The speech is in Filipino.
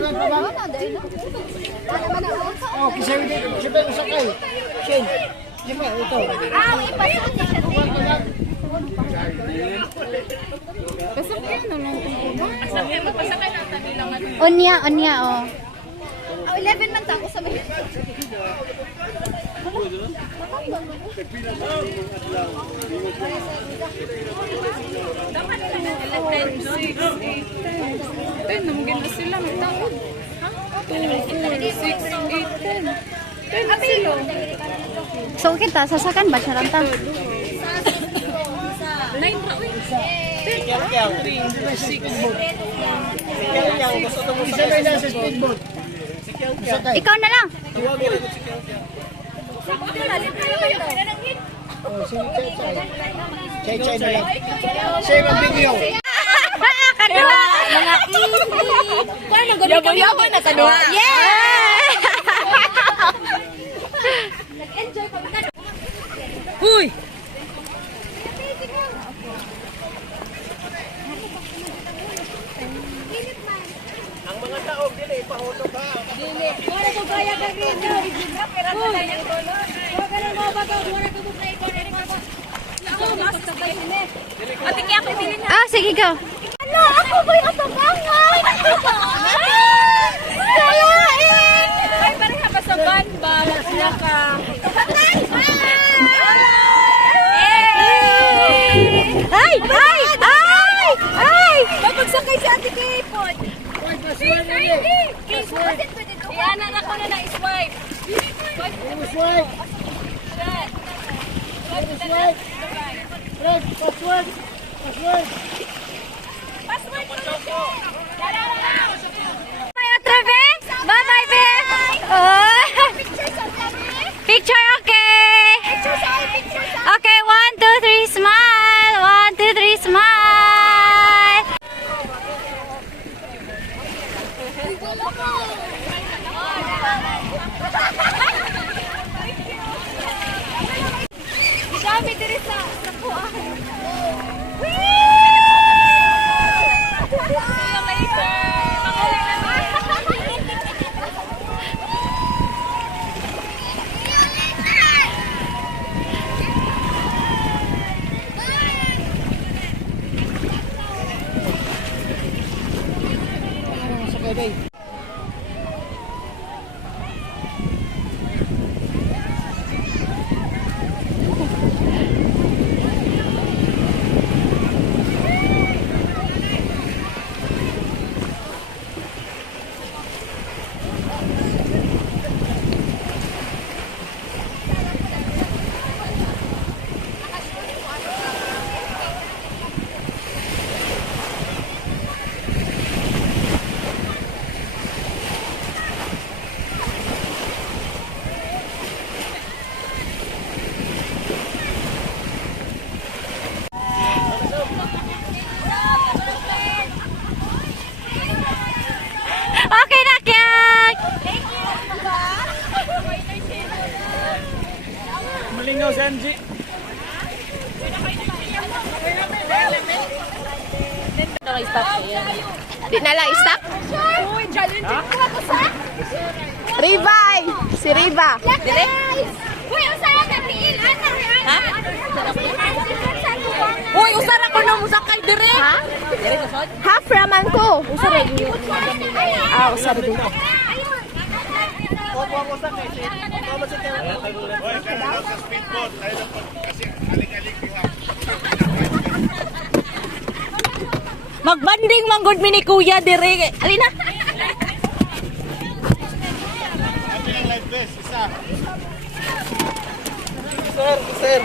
Tawagan pa ba? Oh, kisay din. Siyempre, usakay. Shane. Siyempre, ito. Ipasok niya siya. Onya, oh. 11 man ako sa mga. So kita sasakan ba siya ranta? 9 pa. Kaya-kaya. Gusto mo isa na lang sa speedboat. Ikaw na lang. Oh, si Chay na lang. Save ang video. Kadua. Yabo na kadua. Yeah! Nag-enjoy pa ba? Uy! Ang mga tao dili ipahulog ha. Dili. Wala ko kaya ka dito. Pero na yung tono. Wala na mo ba to? Wala ko mo kay ko ni mama. Ako mas sabay sini. Ate kaya ko bilhin na. Ah, sige go. Ano? Ako ba yung tabangan? Kayain! Ay, parang haba sa van ba? Sila ka. Ay! Ay! Ay! Ay! Magsakay si Ate Kipot. Iyanan ako na na-swipe. Swipe. Swipe. Fred, password. Password. Password ko na siya. Bye, Trebe! Bye-bye, Be! Oh! Picture, okay! Okay, 1, 2, 3, smile! 1, 2, 3, smile! Dami diri sa nakuha. Sakay day. Okay na, Kyak! Malingaw si Angie. Di na lang stock? Uy, challenge ko ako sa. Ribay! Si Riba. Dire? Uy, usara na piil. Ha? Uy, usara ko na musakay dire. Ha? Half raman ko. Usara yun. Ah, usara din. Opo ako sakay. Opo sa kanya. Oy, kaya sa speedboat. Tayo na po. Kasi aling-aling diha. Magbanding manggod mi ni Kuya dire. Alina. Happy lang life best. Isa. Sir.